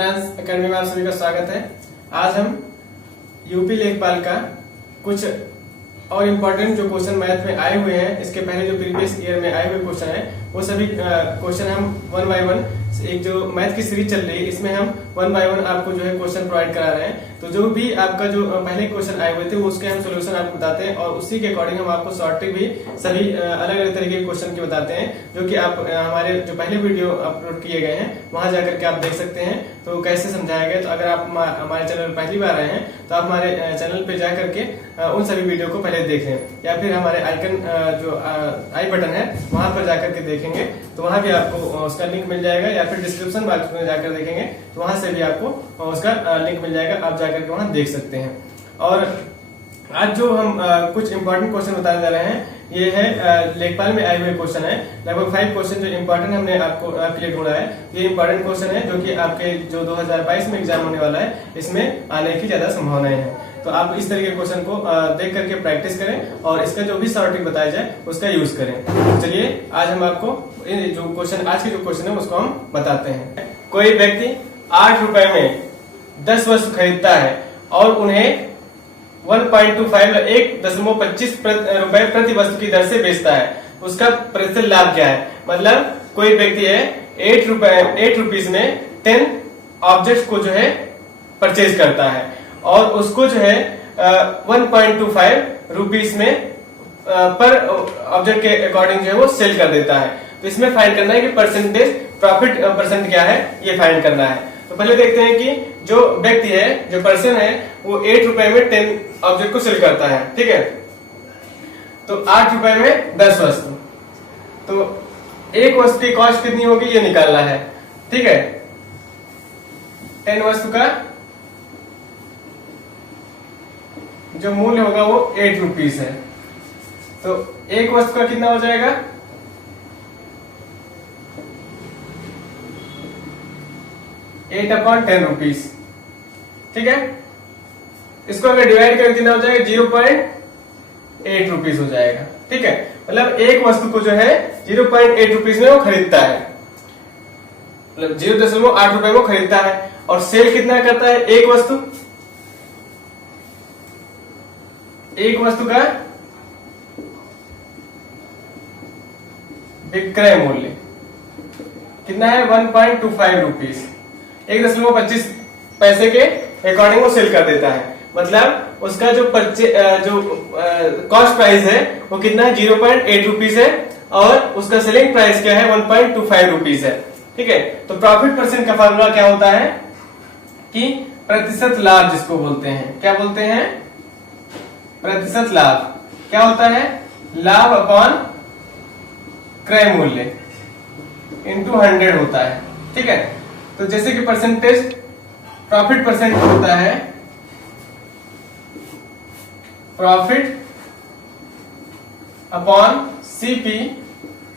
मित्रांश academy में आप सभी का स्वागत है। आज हम यूपी लेखपाल का कुछ और इम्पोर्टेंट जो क्वेश्चन मैथ में आए हुए हैं, इसके पहले जो प्रीवियस ईयर में आए हुए क्वेश्चन है वो सभी क्वेश्चन हम वन बाय वन, एक जो मैथ की सीरीज चल रही है इसमें हम वन बाय वन आपको जो है क्वेश्चन प्रोवाइड करा रहे हैं। तो जो भी आपका जो पहले क्वेश्चन आए हुए थे उसके हम सोल्यूशन आपको बताते हैं और उसी के अकॉर्डिंग हम आपको शॉर्ट ट्रिक भी सभी अलग अलग तरीके के क्वेश्चन के बताते हैं, जो कि आप हमारे जो पहले वीडियो अपलोड किए गए हैं वहां जाकर के आप देख सकते हैं तो कैसे समझाया गया। तो अगर आप हमारे चैनल पर पहली बार आए हैं तो आप हमारे चैनल पे जा करके उन सभी वीडियो को पहले देख लें, या फिर हमारे आइकन जो आई बटन है वहां पर जाकर के देखेंगे तो वहां भी आपको उसका लिंक मिल जाएगा, या फिर डिस्क्रिप्शन बॉक्स में जाकर देखेंगे तो वहां से भी आपको उसका लिंक मिल जाएगा, आप जाकर के वहां देख सकते हैं। और आज जो हम कुछ इंपॉर्टेंट क्वेश्चन बताने जा रहे हैं ये है लेखपाल में आए हुए क्वेश्चन है। लगभग 5 क्वेश्चन जो इंपॉर्टेंट हमने आपके लिए ढूंढा है, ये इंपॉर्टेंट क्वेश्चन है जो कि आपके जो 2022 में एग्जाम होने वाला है इसमें आने की ज्यादा संभावनाएं हैं। तो आप इस तरह के क्वेश्चन को देख करके प्रैक्टिस करें और इसका जो भी शॉर्ट ट्रिक बताया जाए उसका यूज करें। तो चलिए आज हम आपको जो क्वेश्चन आज के जो क्वेश्चन है उसको हम बताते हैं। कोई व्यक्ति 8 रुपए में 10 वस्तु खरीदता है और उन्हें 1.25 रुपए प्रति वस्तु की दर से बेचता है, उसका प्रतिशत लाभ क्या है? मतलब कोई व्यक्ति है 8 रुपीज में 10 ऑब्जेक्ट्स को जो है परचेज करता है और उसको जो है 1.25 रुपीज में पर ऑब्जेक्ट के अकॉर्डिंग जो है वो सेल कर देता है। तो इसमें फाइंड करना है कि परसेंटेज प्रॉफिट परसेंट क्या है, ये फाइंड करना है। तो पहले देखते हैं कि जो व्यक्ति है, जो पर्सन है, वो 8 रुपए में 10 ऑब्जेक्ट को सेल करता है, ठीक है। तो 8 रुपए में 10 वस्तु, तो एक वस्तु की कॉस्ट कितनी होगी ये निकालना है, ठीक है। 10 वस्तु का जो मूल्य होगा वो 8 रुपीज है, तो एक वस्तु का कितना हो जाएगा? 8/10 रुपीज, ठीक है। इसको अगर डिवाइड करके कितना हो जाएगा? 0.8 रुपीज हो जाएगा, ठीक है। मतलब एक वस्तु को जो है 0.8 रुपीज में वो खरीदता है, मतलब 0.8 रुपए में खरीदता है। और सेल कितना करता है? एक वस्तु का विक्रय मूल्य कितना है? 1.25 रुपीज, 1.25 पैसे के अकॉर्डिंग वो सेल कर देता है। मतलब उसका जो कॉस्ट प्राइस है वो कितना है? 0.8 रुपीज है और उसका सेलिंग प्राइस क्या है? 1.25 रुपीज है, ठीक है। तो प्रॉफिट परसेंट का फार्मूला क्या होता है कि प्रतिशत लाभ, जिसको बोलते हैं, क्या बोलते हैं? प्रतिशत लाभ। क्या होता है? लाभ अपॉन क्रय मूल्य इंटू 100 होता है, ठीक है। तो जैसे कि परसेंटेज प्रॉफिट परसेंट होता है प्रॉफिट अपॉन सीपी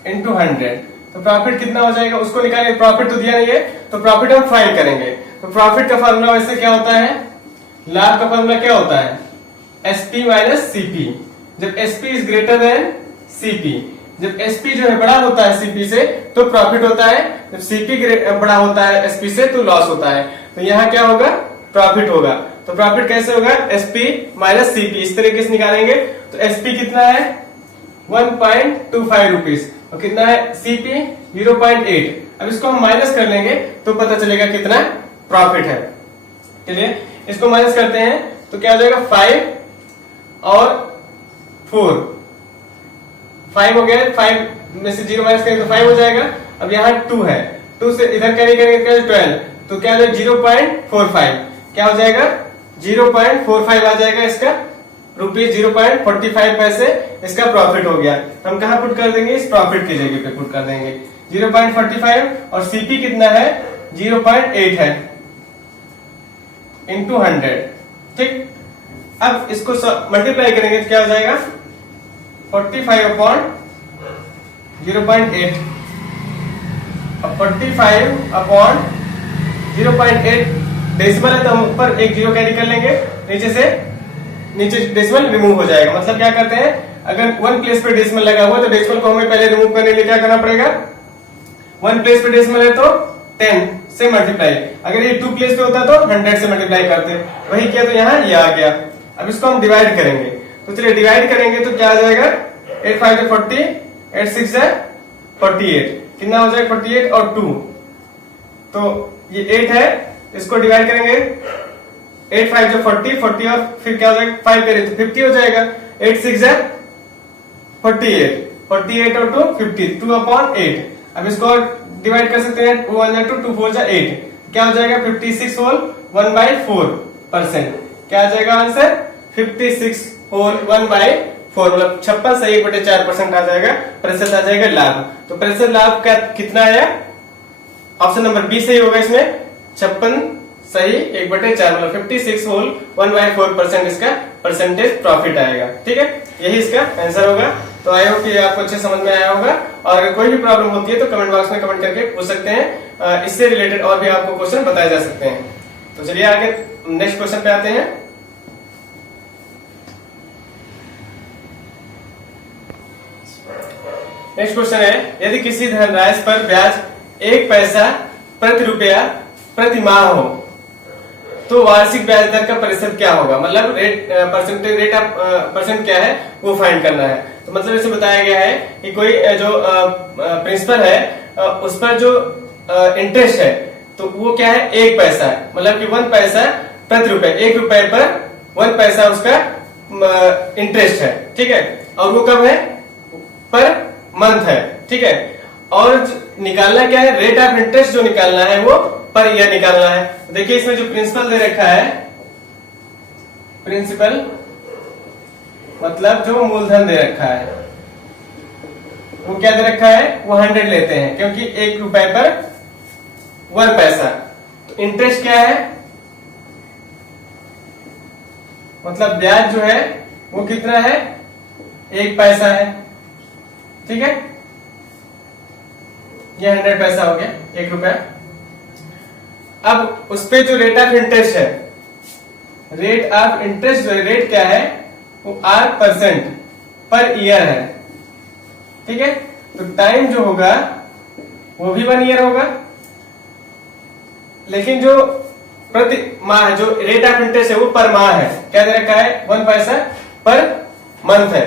इंटू 100। तो प्रॉफिट कितना हो जाएगा उसको निकालेंगे। प्रॉफिट तो दिया नहीं है तो प्रॉफिट हम फाइंड करेंगे। तो प्रॉफिट का फार्मूला वैसे क्या होता है? लाभ का फार्मूला क्या होता है? SP minus CP. जब SP is greater than CP, जब एसपी जो है बड़ा होता है सीपी से तो प्रॉफिट होता है, जब सीपी बड़ा होता है एसपी से तो लॉस होता है। तो यहाँ क्या होगा? प्रॉफिट होगा। तो प्रॉफिट कैसे होगा? एसपी माइनस सीपी, इस तरीके से निकालेंगे। तो एसपी कितना है? 1.25 रुपीज, और कितना है? सीपी 0.8। अब इसको हम माइनस कर लेंगे तो पता चलेगा कितना प्रॉफिट है। चलिए इसको माइनस करते हैं तो क्या हो जाएगा? 5 और 4, 5 हो गया। 5 में से 0 माइनस करेंगे तो 5 हो जाएगा। अब यहाँ 2 है, 2 से इधर कैरी करेंगे 12, तो क्या हो जाएगा? 0.45। क्या हो जाएगा? 0.45 आ जाएगा इसका रुपीज, 0.45 पैसे इसका प्रॉफिट हो गया। हम कहाँ पुट कर देंगे? इस प्रॉफिट की जगह पे पुट कर देंगे 0.45, और सीपी कितना है? 0.8 है इंटू 100, ठीक। अब इसको मल्टीप्लाई करेंगे तो क्या हो जाएगा? 45/0.8, अब 45/0.8 डेसिमल है तो हम ऊपर एक 0 कैरी कर लेंगे, नीचे डेसिमल रिमूव हो जाएगा। मतलब क्या करते हैं, अगर 1 प्लेस पे डेसिमल लगा हुआ तो डेसिमल को हमें पहले रिमूव करने के लिए क्या करना पड़ेगा? 1 प्लेस पे डेसिमल है तो 10 से मल्टीप्लाई, अगर ये 2 प्लेस पे होता तो 100 से मल्टीप्लाई करते, वही किया तो यहाँ ये आ गया। अब इसको हम डिवाइड करेंगे, तो चलिए डिवाइड करेंगे तो क्या आ जाएगा, 8 5 से 40, 8 6 से 48, कितना हो जाएगा 48 और 2, तो ये 8 है, इसको डिवाइड करेंगे 8 5 जो 40, 40 और फिर क्या हो जाएगा 5 करें तो 50 हो जाएगा, 8 6 है 48, 48 और 2 50, 2/8। अब इसको डिवाइड कर सकते हैं, 2 1 2 2 4 8, क्या हो जाएगा 56 होल 1/4%, क्या आ जाएगा आंसर 56 होल 1/4, मतलब 56 सही 1/4% आ जाएगा, प्रतिशत आ जाएगा लाभ। तो प्रतिशत लाभ का कितना आया, ऑप्शन नंबर बी सही होगा इसमें, 56 सही 1/4, मतलब 56 होल 1/4% इसका परसेंटेज प्रॉफिट आएगा। ठीक है, यही इसका आंसर होगा। तो आई होप कि आपको अच्छे समझ में आया होगा, और अगर कोई भी प्रॉब्लम होती है तो कमेंट बॉक्स में कमेंट करके पूछ सकते हैं, इससे रिलेटेड और भी आपको क्वेश्चन बताए जा सकते हैं। तो चलिए आगे नेक्स्ट क्वेश्चन पे आते हैं। नेक्स्ट क्वेश्चन है, यदि किसी धनराशि पर ब्याज 1 पैसा प्रति रुपया प्रति माह हो तो वार्षिक ब्याज दर का प्रतिशत क्या होगा, मतलब परसेंटेज रेट ऑफ परसेंट क्या है वो फाइंड करना है। तो मतलब इसे बताया गया है कि कोई जो प्रिंसिपल है उस पर जो इंटरेस्ट है तो वो क्या है 1 पैसा है, मतलब कि 1 पैसा प्रति रुपए, 1 रुपए पर 1 पैसा उसका इंटरेस्ट है। ठीक है, और वो कब है, पर मंथ है। ठीक है, और निकालना क्या है, रेट ऑफ इंटरेस्ट जो निकालना है वो पर ईयर निकालना है। देखिए इसमें जो प्रिंसिपल दे रखा है, प्रिंसिपल मतलब जो मूलधन दे रखा है, वो क्या दे रखा है, वो 100 लेते हैं, क्योंकि 1 रुपए पर 1 पैसा। तो इंटरेस्ट क्या है, मतलब ब्याज जो है वो कितना है, 1 पैसा है। ठीक है, ये 100 पैसा हो गया, 1 रुपया। अब उस पे जो रेट ऑफ इंटरेस्ट है, रेट ऑफ इंटरेस्ट जो है, रेट क्या है, वो 8% पर ईयर है। ठीक है, तो टाइम जो होगा वो भी 1 ईयर होगा, लेकिन जो प्रति माह जो रेट ऑफ इंटरेस्ट है वो पर माह है, क्या दे रखा है 1 पैसा पर मंथ है।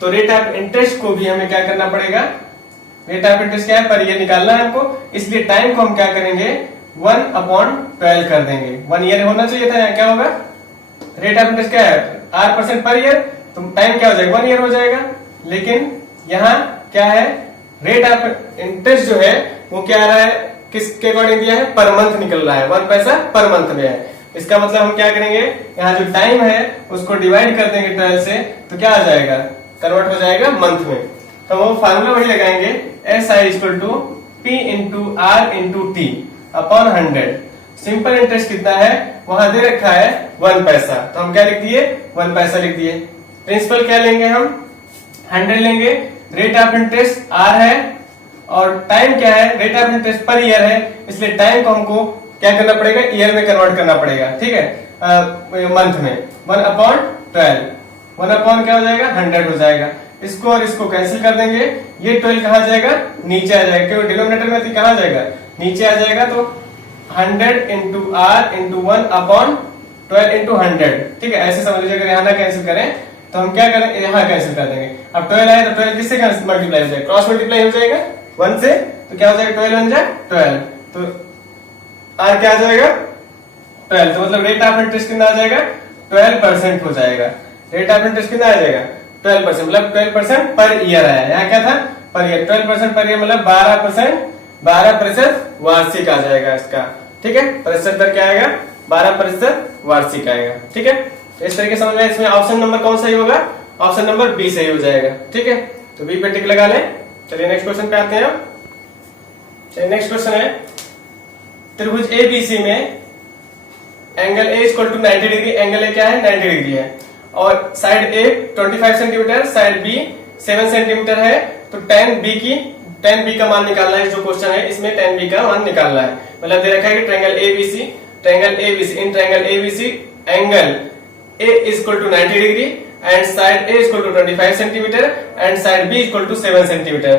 तो रेट ऑफ इंटरेस्ट को भी हमें क्या करना पड़ेगा, रेट ऑफ इंटरेस्ट क्या है, पर ईयर निकालना है हमको, इसलिए टाइम को हम क्या करेंगे 1/12 कर देंगे। 1 ईयर होना चाहिए था, यहाँ क्या होगा, रेट ऑफ इंटरेस्ट क्या है 8% पर ईयर, तो टाइम क्या हो जाएगा 1 ईयर हो जाएगा। लेकिन यहाँ क्या है, रेट ऑफ इंटरेस्ट जो है वो क्या आ रहा है, किसके अकॉर्डिंग दिया है, पर मंथ निकल रहा है, 1 पैसा पर मंथ में है। इसका मतलब हम क्या करेंगे, यहाँ जो टाइम है उसको डिवाइड कर देंगे 12 से, तो क्या आ जाएगा, कन्वर्ट हो जाएगा मंथ में। तो वो फार्मूला वही लगाएंगे, SI = P × R × T upon 100। Simple interest कितना है, वहां दे रखा है 1 पैसा, तो हम क्या लिख दिए, 1 पैसा लिख दिए। प्रिंसिपल क्या लेंगे हम, 100 लेंगे, रेट ऑफ इंटरेस्ट R है, और टाइम क्या है, rate of interest per year है, इसलिए टाइम को हमको क्या करना पड़ेगा, ईयर में कन्वर्ट करना पड़ेगा। ठीक है, मंथ में 1/12, 1 क्या हो जाएगा 100 हो जाएगा। इसको और इसको कैंसिल कर देंगे, ये 12 कहा जाएगा, नीचे आ जाएगा, क्योंकि डिनोमिनेटर में कहा जाएगा, नीचे आ जाएगा। तो 100 × R × 1/12 × 100। ठीक है, ऐसे समझ लीजिए, अगर यहाँ ना कैंसिल करें तो हम क्या करें, यहाँ कैंसिल कर देंगे। अब 12 आए तो 12 किससे मल्टीप्लाई हो जाएगा, क्रॉस मल्टीप्लाई हो जाएगा 1 से, तो क्या हो जाएगा 12 1 12, तो R क्या आ जाएगा 12, तो मतलब रेट ऑफ इंटरेस्ट कितना आ जाएगा 12% हो जाएगा। रेट ऑफ इंटरेस्ट कितना आ जाएगा 12%, मतलब 12% पर ईयर आया, यहाँ क्या था पर ईयर, 12% पर ईयर मतलब 12% वार्षिक आ जाएगा इसका। ठीक है, प्रतिशत दर क्या आएगा 12% वार्षिक आएगा। ठीक है, इस तरीके से समझ में, इसमें ऑप्शन नंबर कौन सही होगा, ऑप्शन नंबर बी सही हो जाएगा। ठीक है, तो बी पे टिक लगा लें। चलिए नेक्स्ट क्वेश्चन पे आते हैं। चलिए नेक्स्ट क्वेश्चन है, त्रिभुज ABC में angle A = 90 degree, angle A क्या है 90 डिग्री है, और side A 25 centimetre, side B 7 centimetre है। तो tan B का मान निकालना है, जो क्वेश्चन है इसमें tan B का मान निकालना है। मतलब दे रखा है कि triangle ABC in triangle ABC angle A = 90 degree and side A = 25 centimetre and side B = 7 centimetre.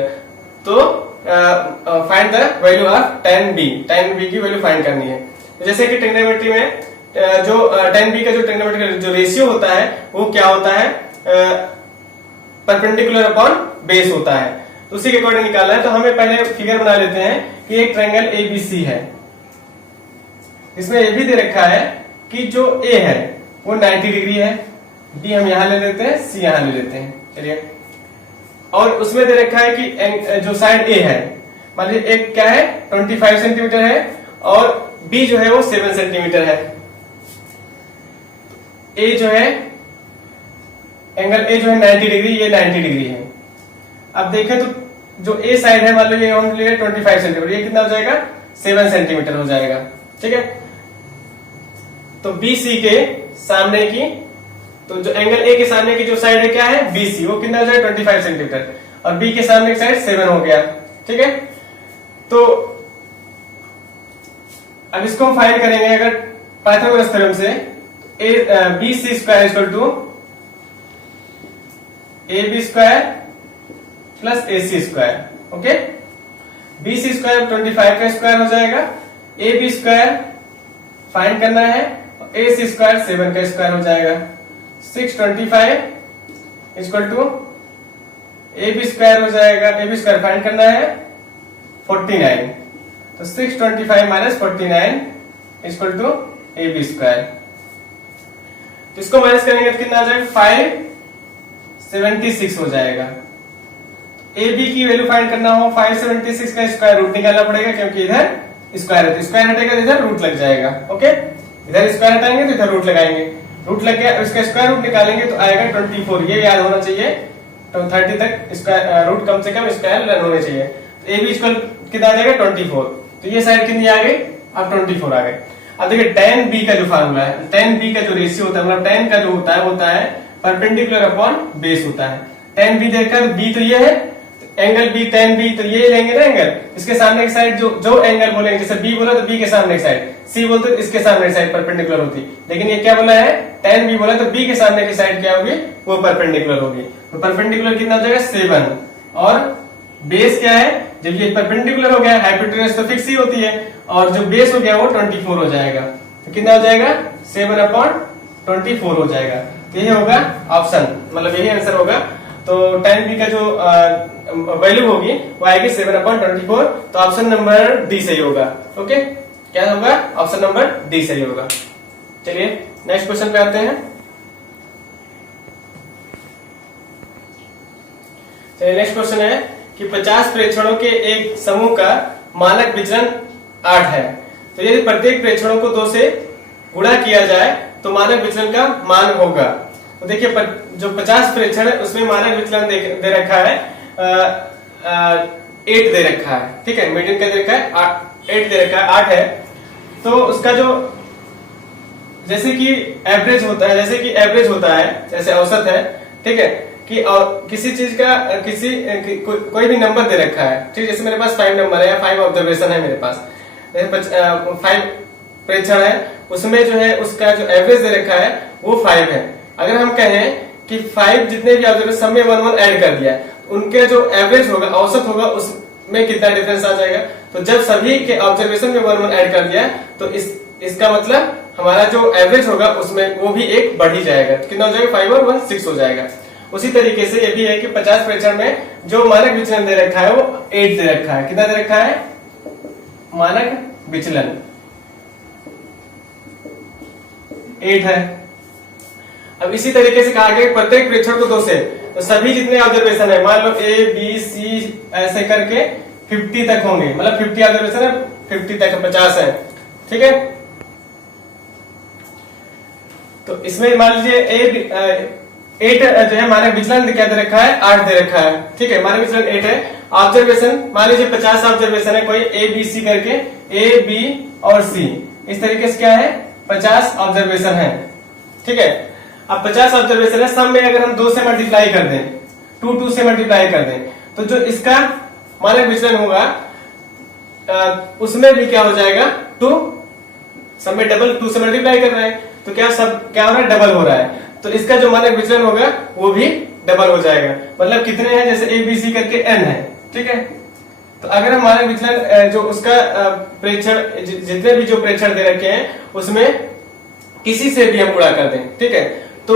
तो find the value of tan b, tan b की वैल्यू फाइंड करनी है। जैसे कि ट्रिग्नोमेट्री में जो tan b का जो ट्रिग्नोमेट्री का जो रेशियो होता है वो क्या होता है, परपेंडिकुलर अपॉन बेस होता है। तो उसी के अकॉर्डिंग निकालना है। तो हमें पहले फिगर बना लेते हैं कि एक ट्रायंगल एबीसी है, इसमें ये भी दे रखा है कि जो ए है वो 90 डिग्री है, बी हम यहां ले लेते हैं, सी यहां ले लेते हैं, चलिए। और उसमें दे रखा है कि जो साइड ए है, मान लीजिए एक क्या है 25 सेंटीमीटर है और बी जो है वो 7 सेंटीमीटर है। ए जो है एंगल ए जो है 90 डिग्री, ये 90 डिग्री है। अब देखें तो जो ए साइड है, मान लो ये हम ले 25 सेंटीमीटर, ये कितना हो जाएगा 7 सेंटीमीटर हो जाएगा, ठीक है। तो बी सी के सामने की, तो जो एंगल ए के सामने की जो साइड है क्या है बी सी, वो कितना हो जाएगा 25 सेंटीमीटर, और बी के सामने की साइड 7 हो गया, ठीक है। तो अब इसको हम फाइंड करेंगे अगर पाइथागोरस थ्योरम से, B C square equal to A B square plus A C square, okay. B C square 25 का स्क्वायर हो जाएगा, ए बी स्क्वायर फाइंड करना है, ए सी स्क्वायर 7 का स्क्वायर हो जाएगा। 625 equal to A B square हो जाएगा, ए बी स्क्वायर फाइंड करना है 49, तो 625 minus 49 equal to A B square. तो इसको माइनस करेंगे तो कितना आ जाएगा 576 हो जाएगा। ए बी की वैल्यू फाइंड करना हो 576 का स्क्वायर रूट निकालना पड़ेगा, क्योंकि इधर स्क्वायर है, तो स्क्वायर हटेगा तो इधर रूट लग जाएगा, ओके। इधर स्क्वायर हटाएंगे तो इधर रूट लगाएंगे, रूट लग गया, इसका स्क्वायर रूट निकालेंगे तो आएगा 24, ये याद होना चाहिए। तो 30 तक स्क्वायर रूट कम से कम स्क्वायर रन होने चाहिए। तो ए बी इक्वल कितना आ जाएगा 24, तो ये साइड कितनी आ गई, अब 24 आ गए। अब देखिए tan b का जो फार्मूला है, tan b का जो रेशियो होता है, मतलब tan का जो होता है परपेंडिकुलर अपॉन बेस होता है। tan b देखकर b तो ये है, एंगल b tan b, तो ये लेंगे ना एंगल, इसके सामने की साइड जो एंगल बोलेंगे, जैसे b बोला तो b के सामने की साइड, c बोलते तो इसके सामने की साइड परपेंडिकुलर होती, लेकिन ये क्या बोला है tan b बोला तो b के सामने की साइड क्या होगी, वो परपेंडिकुलर होगी। तो परपेंडिकुलर कितना हो जाएगा 7, और बेस क्या है, जब ये परपेंडिकुलर हो गया, हाइपोटेन्यूज तो फिक्स ही होती है, और जो बेस हो गया वो 24 हो जाएगा। तो कितना हो जाएगा 7/24 हो जाएगा। तो यही होगा ऑप्शन, मतलब यही आंसर होगा। तो tan b का जो वैल्यू होगी वो आएगी 7/24, तो ऑप्शन नंबर डी सही होगा, ओके। क्या होगा, ऑप्शन नंबर डी सही होगा। चलिए नेक्स्ट क्वेश्चन पे आते हैं। चलिए नेक्स्ट क्वेश्चन है कि 50 प्रेक्षणों के एक समूह का मानक विचलन 8 है, तो यदि प्रत्येक प्रेक्षणों को 2 से गुणा किया जाए तो मानक विचलन का मान होगा। तो देखिए जो 50 प्रेक्षण है उसमें मानक विचलन दे रखा है 8 दे रखा है, ठीक है। मीडियन का दे रखा है 8 दे रखा है, 8 है। तो उसका जो जैसे कि एवरेज होता है, जैसे औसत है, ठीक है, कि किसी चीज का कोई भी नंबर दे रखा है, ठीक है। जैसे मेरे पास 5 नंबर है या 5 ऑब्जर्वेशन है मेरे पास, 5 प्रेक्षण है, उसमें जो है उसका जो एवरेज दे रखा है वो 5 है। अगर हम कहें कि 5 जितने भी ऑब्जर्वेशन सब में 1 1 ऐड कर दिया, उनके जो एवरेज होगा, औसत होगा, उसमें कितना डिफरेंस आ जाएगा। तो जब सभी के ऑब्जर्वेशन में 1 1 ऐड कर दिया तो इसका मतलब हमारा जो एवरेज होगा उसमें वो भी एक बढ़ ही जाएगा। तो कितना हो जाएगा 5 और 1 6 हो जाएगा। उसी तरीके से ये भी है कि 50 प्रेक्षण में जो मानक विचलन दे रखा है वो 8 दे रखा है। कितना दे रखा है, मानक विचलन 8 है। अब इसी तरीके से कहा गया प्रत्येक प्रेक्षण को 2 से, तो सभी जितने ऑब्जर्वेशन है, मान लो ए बी सी ऐसे करके 50 तक होंगे, मतलब 50 ऑब्जर्वेशन है, 50 तक 50 है, ठीक है। तो इसमें मान लीजिए 8 जो है मानक विचलन क्या दे रखा है, 8 दे रखा है, ठीक है। मानक विचलन 8 है। ऑब्जर्वेशन मान लीजिए 50 ऑब्जर्वेशन है, कोई ए बी सी करके, ए बी और सी, इस तरीके से क्या है 50 ऑब्जर्वेशन है, ठीक है। अब 50 ऑब्जर्वेशन है, सब में अगर हम 2 से मल्टीप्लाई कर दें, 2 से मल्टीप्लाई कर दें, तो जो इसका मानक विचलन होगा उसमें भी क्या हो जाएगा 2, सब में डबल 2 से मल्टीप्लाई कर रहे हैं, तो क्या हो रहा है, डबल हो रहा है। तो इसका जो मानक विचलन होगा वो भी डबल हो जाएगा। मतलब कितने हैं, जैसे ए बी सी करके n है, ठीक है। तो अगर हमारे विचलन जो उसका प्रेक्षण जितने भी जो प्रेक्षण दे रखे हैं उसमें किसी से भी हम गुणा कर दें, ठीक है, तो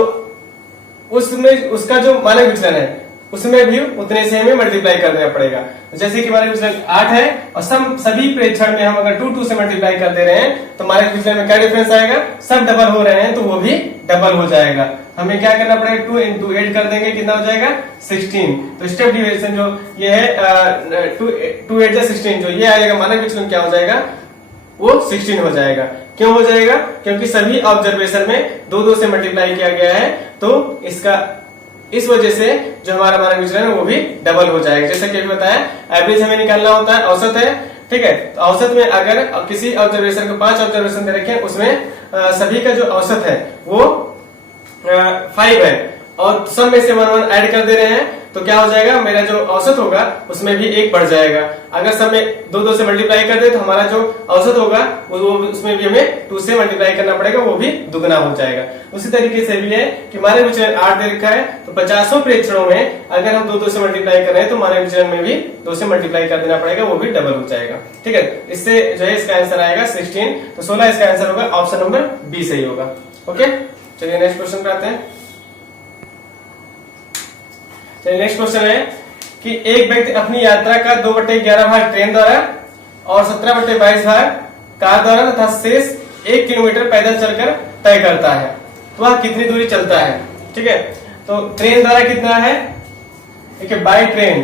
उसमें उसका जो मानक विचलन है उसमें भी उतने से हमें मल्टीप्लाई कर देना पड़ेगा। जैसे कि मानक विचलन 8 है और सभी प्रेक्षण में हम अगर 2 से मल्टीप्लाई कर दे रहे हैं तो मानक विचलन में क्या डिफरेंस आएगा, सब डबल हो रहे हैं तो वो भी डबल हो जाएगा। हमें क्या करना पड़ेगा, 2 into 8 कर देंगे, कितना हो जाएगा 16। तो स्टेप डिविएशन जो ये है 2 8 16 जो ये आएगा मानक विचलन क्या हो जाएगा, वो 16 हो जाएगा। क्यों हो जाएगा, क्योंकि सभी ऑब्जर्वेशन में 2 से मल्टीप्लाई किया गया है तो इसका इस वजह से जो हमारा मानक विचलन है वो भी डबल हो जाएगा। जैसा कि अभी बताया एवरेज हमें निकालना होता है, औसत है, ठीक है, तो औसत में अगर किसी ऑब्जर्वेशन को 5 ऑब्जर्वेशन दे रखे हैं उसमें सभी का जो औसत है वो 5 है और सब में से 1 ऐड कर दे रहे हैं तो क्या हो जाएगा, मेरा जो औसत होगा उसमें भी 1 बढ़ जाएगा। अगर सब में 2 से मल्टीप्लाई कर दे तो हमारा जो औसत होगा वो उसमें भी हमें 2 से मल्टीप्लाई करना पड़ेगा, वो भी दुगना हो जाएगा। उसी तरीके से भी है कि मानक विचलन 8 दे रखा है तो 50 प्रेक्षणों में अगर हम 2 से मल्टीप्लाई कर रहे हैं तो मानक विचलन में भी 2 से मल्टीप्लाई कर देना पड़ेगा, वो भी डबल हो जाएगा, ठीक है। इससे जो है इसका आंसर आएगा 16, तो 16 इसका आंसर होगा, ऑप्शन नंबर बी सही होगा। ओके, चलिए नेक्स्ट क्वेश्चन पे आते हैं। नेक्स्ट क्वेश्चन है कि एक व्यक्ति अपनी यात्रा का 2/11 भाग ट्रेन द्वारा और 17/22 भाग कार द्वारा तथा शेष 1 किलोमीटर पैदल चलकर तय करता है, तो वह कितनी दूरी चलता है, ठीक है। तो ट्रेन द्वारा कितना है, ठीक है, बाय ट्रेन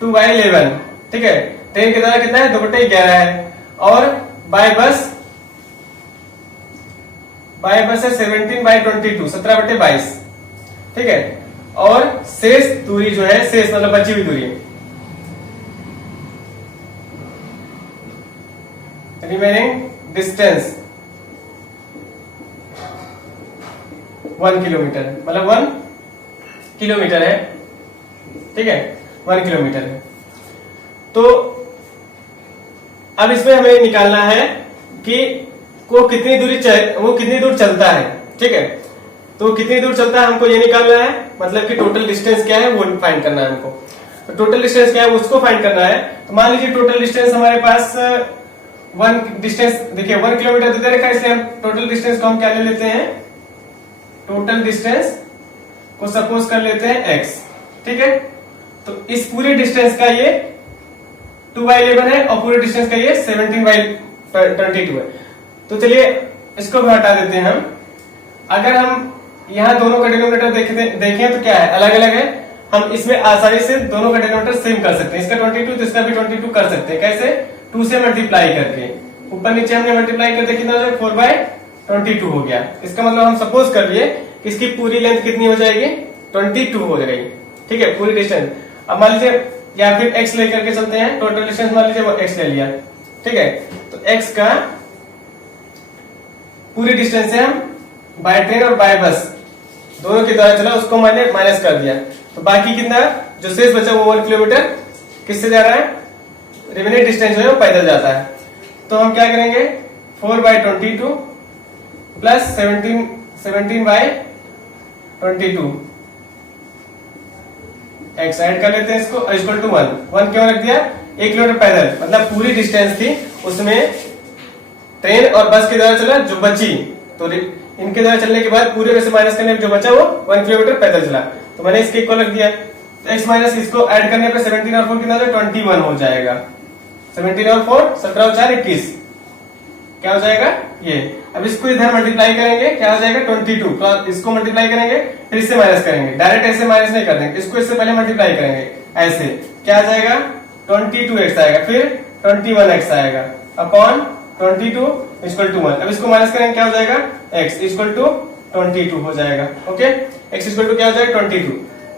2/11, ठीक है, ट्रेन के द्वारा कितना है 2/11 है और बाय बस है 17/22 17/22, ठीक है, और शेष दूरी जो है, शेष मतलब बची हुई दूरी, रिमेनिंग डिस्टेंस 1 किलोमीटर, मतलब 1 किलोमीटर है, ठीक है, 1 किलोमीटर है। तो अब इसमें हमें निकालना है कि वो कितनी दूर चलता है, ठीक है। तो कितनी दूर चलता है हमको ये निकालना है, मतलब कि टोटल डिस्टेंस क्या है वो फाइंड करना है हमको। तो टोटल डिस्टेंस क्या है उसको फाइंड करना है। तो मान लीजिए टोटल डिस्टेंस हमारे पास 1 डिस्टेंस, देखिए 1 किलोमीटर तो दे रखा है, इसलिए हम टोटल डिस्टेंस को हम क्या ले लेते हैं, टोटल डिस्टेंस को सपोज कर लेते हैं x, ठीक है। तो इस पूरे डिस्टेंस का ये 2/11 है और पूरे डिस्टेंस का ये 17/22 है। तो चलिए इसको भी हटा देते हैं हम। अगर हम यहाँ दोनों का डिनोमिनेटर देखें तो क्या है, अलग अलग है। हम इसमें आसानी से दोनों का डिनोमिनेटर सेम कर सकते हैं, इसका 22 तो इसका भी 22 कर सकते हैं। कैसे, 2 से मल्टीप्लाई करके, ऊपर नीचे हमने मल्टीप्लाई करते कितना हो जाएगा 4/22 हो गया। इसका मतलब हम सपोज कर लिए कि इसकी पूरी लेंथ कितनी हो जाएगी 22 हो जाएगी, ठीक है, पूरी डिस्टेंस। अब मान लीजिए या फिर x लेकर के चलते हैं, टोटल डिस्टेंस मान लीजिए वो x ले लिया, ठीक है। तो x का पूरी डिस्टेंस है हम बाय ट्रेन और बाय बस दोनों के द्वारा चला, उसको मैंने माइनस कर दिया, तो बाकी कितना जो शेष बचा वो 1 किलोमीटर किससे जा रहा है, रिमेनिंग डिस्टेंस जो है वो पैदल जाता है। तो हम क्या करेंगे 4/22 प्लस 17/22 x ऐड कर लेते हैं इसको, इक्वल टू 1 क्यों रख दिया, 1 किलोमीटर पैदल, मतलब पूरी डिस्टेंस थी उसमें ट्रेन और बस के द्वारा चला, जो बची तो इनके द्वारा चलने के बाद पूरे में से माइनस करने पे जो बचा वो 1 किलोमीटर पैदल चला, तो मैंने इसके इक्वल रख दिया। तो x माइनस इसको ऐड करने पे 17 और 4 कितना हो जाएगा 21 हो जाएगा, 17 और 4 17 और 4 21, क्या हो जाएगा ये। अब इसको इधर मल्टीप्लाई करेंगे, क्या हो जाएगा 22, तो इसको मल्टीप्लाई करेंगे फिर इससे माइनस करेंगे, डायरेक्ट ऐसे माइनस नहीं कर देंगे, इसको इससे पहले मल्टीप्लाई करेंगे ऐसे, क्या आ जाएगा 22x आएगा, फिर 21x आएगा अपॉन 22 इक्वल टू 1। अब इसको माइनस करेंगे क्या हो जाएगा x इक्वल टू 22 हो जाएगा, ओके, x इक्वल टू क्या हो जाएगा 22।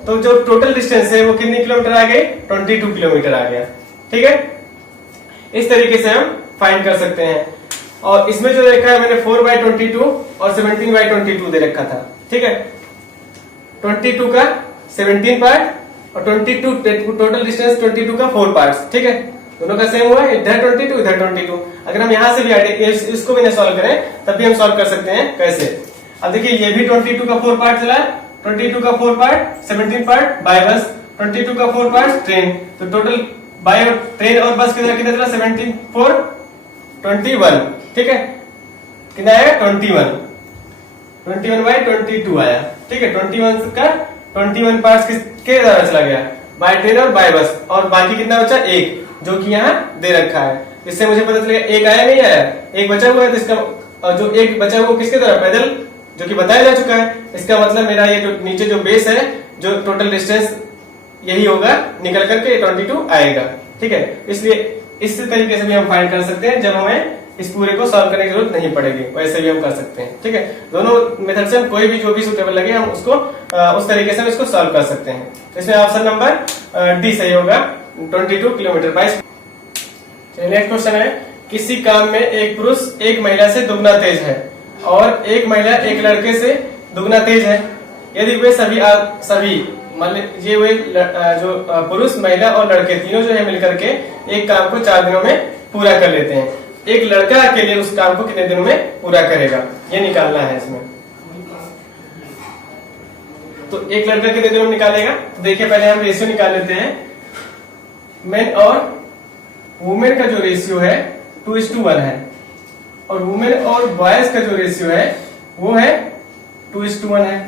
तो जो टोटल डिस्टेंस है वो कितने किलोमीटर आ गई 22 किलोमीटर आ गया, ठीक है। इस तरीके से हम फाइंड कर सकते हैं। और इसमें जो देखा है मैंने 4/22 और 17/22 दे रखा था, ठीक है, 22 का 17 पार्ट और 22 टोटल डिस्टेंस 22 का 4 पार्ट्स, ठीक है, दोनों का सेम हुआ, इधर 22 इधर 22। अगर हम यहां से भी इसको भी नहीं सॉल्व करें तब भी हम सॉल्व कर सकते हैं। कैसे, अब देखिए ये भी 22 का 4 पार्ट चला 22 का 4 पार्ट 17 पार्ट बाय बस, 22 का 4 पार्ट ट्रेन, तो टोटल बाय ट्रेन और बस कितना कितना चला 17 4 21, ठीक है, कितना आया 21 बाय 22 आया, ठीक है। 21 का 21 पार्ट्स किसके द्वारा चला गया, बाय ट्रेन और बाय बस, और बाकी कितना बचा एक, जो कि यहाँ दे रखा है। इससे मुझे पता चलेगा एक आया नहीं आया, एक बचा हुआ है, तो इसका और जो एक बचा हुआ किसके द्वारा, पैदल, जो कि बताया जा चुका है। इसका मतलब मेरा ये जो नीचे जो बेस है, जो टोटल डिस्टेंस यही होगा, निकल करके 22 आएगा, ठीक है। इसलिए इस तरीके से भी हम फाइंड कर सकते हैं, जब हमें इस पूरे को सॉल्व करने की जरूरत नहीं पड़ेगी, वैसे भी हम कर सकते हैं, ठीक है। दोनों मेथड से हम कोई भी जो भी सूटेबल लगे हम उसको उस तरीके से हम इसको सॉल्व कर सकते हैं। इसमें ऑप्शन नंबर डी सही होगा, 22 किलोमीटर बाय। नेक्स्ट क्वेश्चन है, किसी काम में एक पुरुष एक महिला से दुगना तेज है और एक महिला एक लड़के से दुगना तेज है। यदि वे सभी मतलब ये वे जो पुरुष महिला और लड़के तीनों जो है मिलकर के एक काम को 4 दिनों में पूरा कर लेते हैं, एक लड़का अकेले उस काम को कितने दिनों में पूरा करेगा, ये निकालना है इसमें। तो एक लड़का कितने दिनों में निकालेगा, तो देखिए पहले हम रेशियो निकाल लेते हैं। मेन और वुमेन का जो रेशियो है 2:1 है, और वुमेन और बॉयज का जो रेशियो है वो है 2:1 है।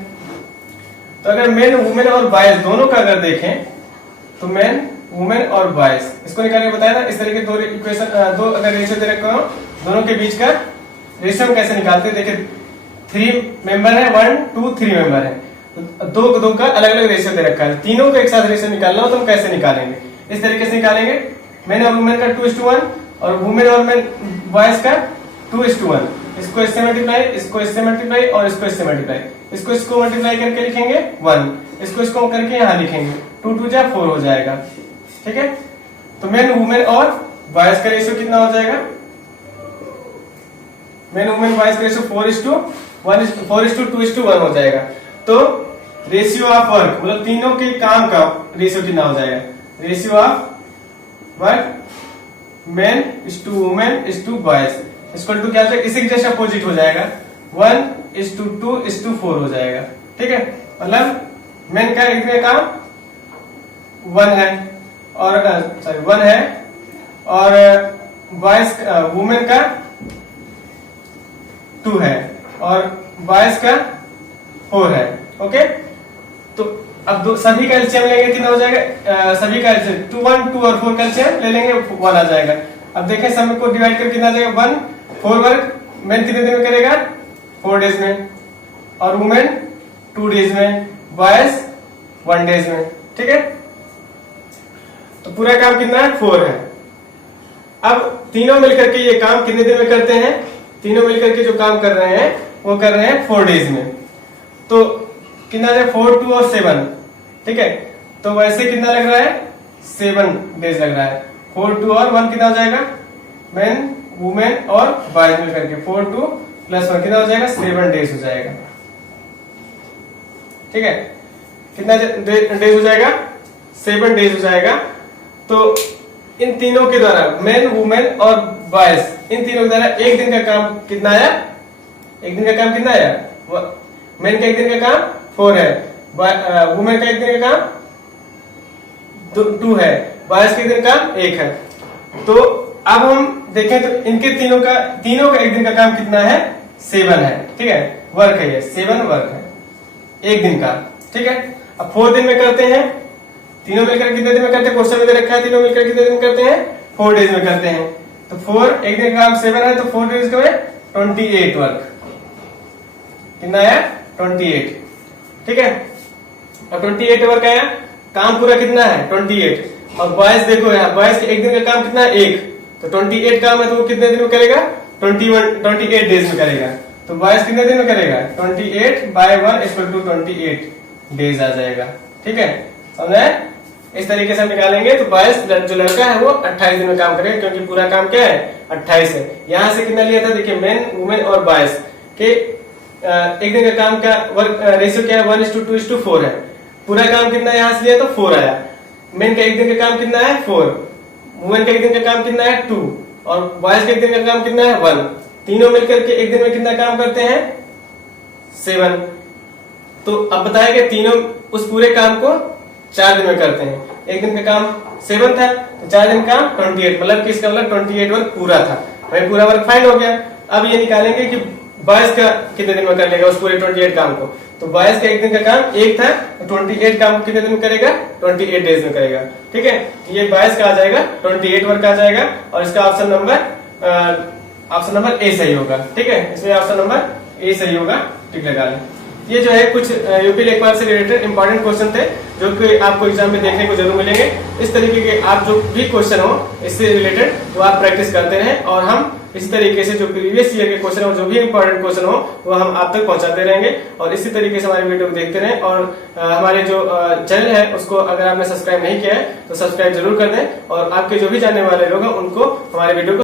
तो अगर मेन वुमेन और बॉयज दोनों का अगर देखें तो मेन वुमेन और बॉयज, इसको निकाल के बताया ना, इस तरीके दो इक्वेशन दो अगर रेशियो दे रखा हो, दोनों के बीच का रेशियो हम कैसे निकालते हैं। देखिए 3 मेंबर है, 1 2 3 मेंबर है, तो दो का अलग अलग रेशियो दे रखा है, तीनों का एक साथ रेशियो निकालना हो तो हम कैसे निकालेंगे, इस तरीके से निकालेंगे। मेन और वुमेन का 2:1 और वुमेन और मेन बॉयज का 2:1, इसको इससे मल्टीप्लाई, इसको इससे मल्टीप्लाई और इसको इससे मल्टीप्लाई, इसको मल्टीप्लाई करके लिखेंगे 1, इसको करके यहाँ लिखेंगे 2 2 जा 4 हो जाएगा, ठीक है। तो मेन वुमेन और बॉयज का रेशियो कितना हो जाएगा, मेन वुमेन बॉयज का रेशियो 4:2:1 हो जाएगा। तो रेशियो ऑफ वर्क मतलब तीनों के काम का रेशियो कितना हो जाएगा, ratio of work men to women to boys equal to क्या हो जाएगा, इसी के जैसे अपोजिट हो जाएगा, 1:2:4 हो जाएगा, ठीक है। मतलब मेन का कितने काम 1 है और 1 है और बॉयज वुमेन का 2 है और बॉयज का 4 है, ओके। तो अब सभी का एलसीएम लेंगे कितना हो जाएगा, सभी का एलसीएम 2 1 2 और 4 का एलसीएम ले लेंगे 1 आ जाएगा। अब देखें सब को डिवाइड करके कितना आ जाएगा 1 4 वर्क मेन कितने दिन में करेगा 4 डेज में और वुमेन 2 डेज में, बॉयज 1 डेज में, ठीक है। तो पूरा काम कितना है 4 है। अब तीनों मिलकर के ये काम कितने दिन में करते हैं, तीनों मिलकर के जो काम कर रहे हैं वो कर रहे हैं 4 डेज में। तो कितना है 4 2 और 7, ठीक है। तो वैसे कितना लग रहा है 7 डेज लग रहा है, 4 2 और 1 कितना हो जाएगा, मेन वुमेन और बॉयज मिलकर के 4 2 + 1 कितना हो जाएगा 7 डेज हो जाएगा, ठीक है। कितना डेज हो जाएगा 7 डेज हो जाएगा। तो इन तीनों के द्वारा मेन वुमेन और बॉयज इन तीनों के द्वारा एक दिन का काम कितना आया, एक दिन का काम कितना आया, मेन का एक दिन का काम 4 है, वुमेन का एक दिन का काम 2 है, बॉयज का एक दिन का काम 1 है। तो अब हम देखें तो इनके तीनों का एक दिन का काम कितना है 7 है, ठीक है, वर्क है ये 7 वर्क है एक दिन का, ठीक है। अब 4 दिन में करते हैं, तीनों मिलकर कितने दिन में करते हैं, क्वेश्चन में दे रखा है तीनों मिलकर कितने दिन में करते हैं 4 डेज में करते हैं। तो 4 एक दिन का काम 7 है, तो 4 डेज का 28 वर्क कितना आया 28, ठीक है। और 28 वर्क आया, काम पूरा कितना है 28। और बॉयज देखो यहाँ बॉयज के एक दिन का काम कितना है 1, तो 28 काम है तो वो कितने दिन में करेगा 28 डेज में करेगा। तो बॉयज कितने दिन में करेगा 28 बाय 1 इक्वल टू 28 डेज आ जाएगा, ठीक है। समझे, इस तरीके से हम निकालेंगे। तो बॉयज जो लड़का है वो 28 दिन में काम करेगा, क्योंकि पूरा काम क्या है 28 है। यहाँ से कितना लिया था देखिए, मेन वुमेन और बॉयज के एक दिन का काम का वर्क रेशियो क्या है 1:2:4 है। पूरा काम कितना यहाँ से लिया तो 4 आया। मेन का एक दिन का काम कितना है 4, वुमेन का एक दिन का काम कितना है 2 और बॉयज का एक दिन का काम कितना है 1। तीनों मिलकर के एक दिन में कितना काम करते हैं 7, तो अब बताया कि तीनों उस पूरे काम को 4 दिन में करते हैं। एक दिन का काम 7 था तो 4 दिन का 28, मतलब कि इसका मतलब 28 वर्क पूरा था। भाई पूरा वर्क फाइंड हो गया। अब ये निकालेंगे कि 22 का कितने दिन में कर लेगा उस पूरे 28 काम को। तो 22 का एक दिन का काम 1 था तो 28 काम को कितने दिन में करेगा, 28 डेज में करेगा। ठीक है, ये 22 का आ जाएगा, 28 वर्क आ जाएगा और इसका ऑप्शन नंबर ए सही होगा। ठीक है, इसमें ऑप्शन नंबर ए सही होगा, टिक लगा लें। ये जो है कुछ यूपी लेखपाल से रिलेटेड इंपॉर्टेंट क्वेश्चन थे जो कि आपको एग्जाम में देखने को जरूर मिलेंगे। इस तरीके के आप जो भी क्वेश्चन हो इससे रिलेटेड वो आप प्रैक्टिस करते रहें और हम इस तरीके से जो प्रीवियस ईयर के क्वेश्चन और जो भी इंपॉर्टेंट क्वेश्चन हो वो हम आप तक पहुंचाते रहेंगे। और इसी तरीके से हमारे वीडियो को देखते रहें और हमारे जो चैनल है उसको अगर आपने सब्सक्राइब नहीं किया है तो सब्सक्राइब जरूर कर दें और आपके जो भी जानने वाले लोग हैं उनको हमारे वीडियो को